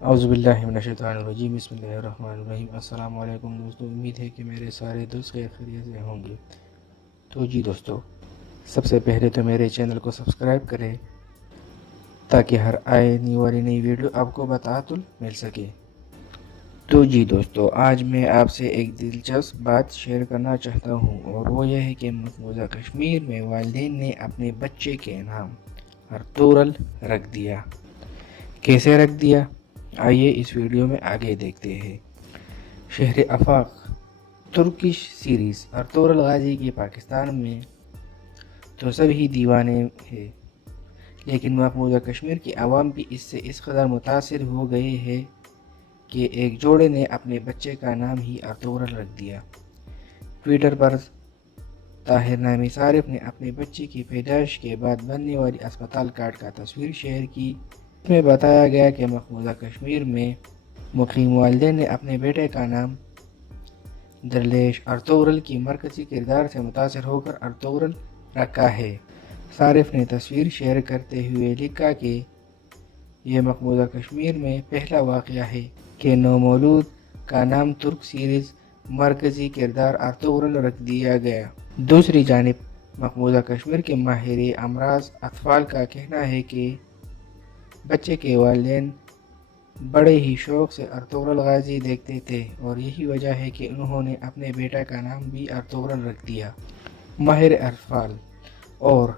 اعوذ باللہ من الشیطان الرجیم، بسم اللہ الرحمن الرحیم۔ السلام علیکم دوستو، امید ہے کہ میرے سارے دوست خیریت سے ہوں گے۔ تو جی دوستو، سب سے پہلے تو میرے چینل کو سبسکرائب کریں تاکہ ہر آنے والی نئی ویڈیو آپ کو بتعاطل مل سکے۔ تو جی دوستو، آج میں آپ سے ایک دلچسپ بات شیئر کرنا چاہتا ہوں، اور وہ یہ ہے کہ مقبوضہ کشمیر میں والدین نے اپنے بچے کے نام ارطغرل رکھ دیا۔ کیسے رکھ دیا؟ آئیے اس ویڈیو میں آگے دیکھتے ہیں۔ شہر آفاق ترکش سیریز ارطغرل غازی کی پاکستان میں تو سب ہی دیوانے ہیں، لیکن مقبوضہ کشمیر کی عوام بھی اس سے اس قدر متاثر ہو گئے ہیں کہ ایک جوڑے نے اپنے بچے کا نام ہی ارطغرل رکھ دیا۔ ٹویٹر پر طاہر نامی صارف نے اپنے بچے کی پیدائش کے بعد بننے والی اسپتال کارڈ کا تصویر شیئر کی۔ اس میں بتایا گیا کہ مقبوضہ کشمیر میں مقیم والدین نے اپنے بیٹے کا نام درلیش ارطغرل کی مرکزی کردار سے متاثر ہو کر ارطغرل رکھا ہے۔ صارف نے تصویر شیئر کرتے ہوئے لکھا کہ یہ مقبوضہ کشمیر میں پہلا واقعہ ہے کہ نومولود کا نام ترک سیریز مرکزی کردار ارطغرل رکھ دیا گیا۔ دوسری جانب مقبوضہ کشمیر کے ماہر امراض اطفال کا کہنا ہے کہ بچے کے والدین بڑے ہی شوق سے ارطغرل غازی دیکھتے تھے، اور یہی وجہ ہے کہ انہوں نے اپنے بیٹا کا نام بھی ارطغرل رکھ دیا۔ ماہر اطفال اور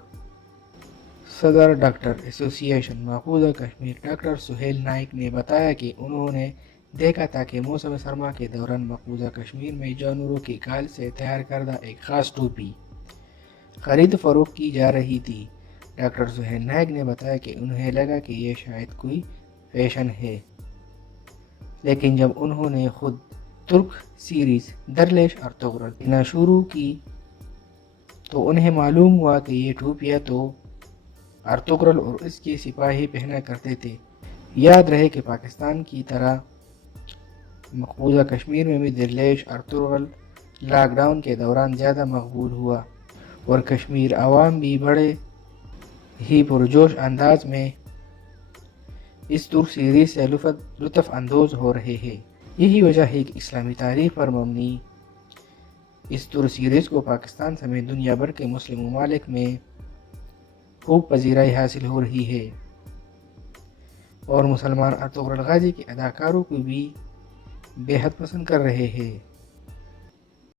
صدر ڈاکٹر ایسوسی ایشن مقبوضہ کشمیر ڈاکٹر سہیل نائک نے بتایا کہ انہوں نے دیکھا تھا کہ موسم سرما کے دوران مقبوضہ کشمیر میں جانوروں کی کھال سے تیار کردہ ایک خاص ٹوپی خرید فروخت کی جا رہی تھی۔ ڈاکٹر سہیل نائک نے بتایا کہ انہیں لگا کہ یہ شاید کوئی فیشن ہے، لیکن جب انہوں نے خود ترک سیریز درلیش ارطغرل دیکھنا شروع کی تو انہیں معلوم ہوا کہ یہ ٹوپیاں تو ارطغرل اور اس کے سپاہی پہنا کرتے تھے۔ یاد رہے کہ پاکستان کی طرح مقبوضہ کشمیر میں بھی درلیش ارطغرل لاک ڈاؤن کے دوران زیادہ مقبول ہوا، اور کشمیر عوام بھی بڑے ہی پرجوش انداز میں اس ترک سیریز سے لطف اندوز ہو رہے ہیں۔ یہی وجہ ہے کہ اسلامی تاریخ پر مبنی اس ترک سیریز کو پاکستان سمیت دنیا بھر کے مسلم ممالک میں خوب پذیرائی حاصل ہو رہی ہے، اور مسلمان ارطغرل غازی کے اداکاروں کو بھی بے حد پسند کر رہے ہیں۔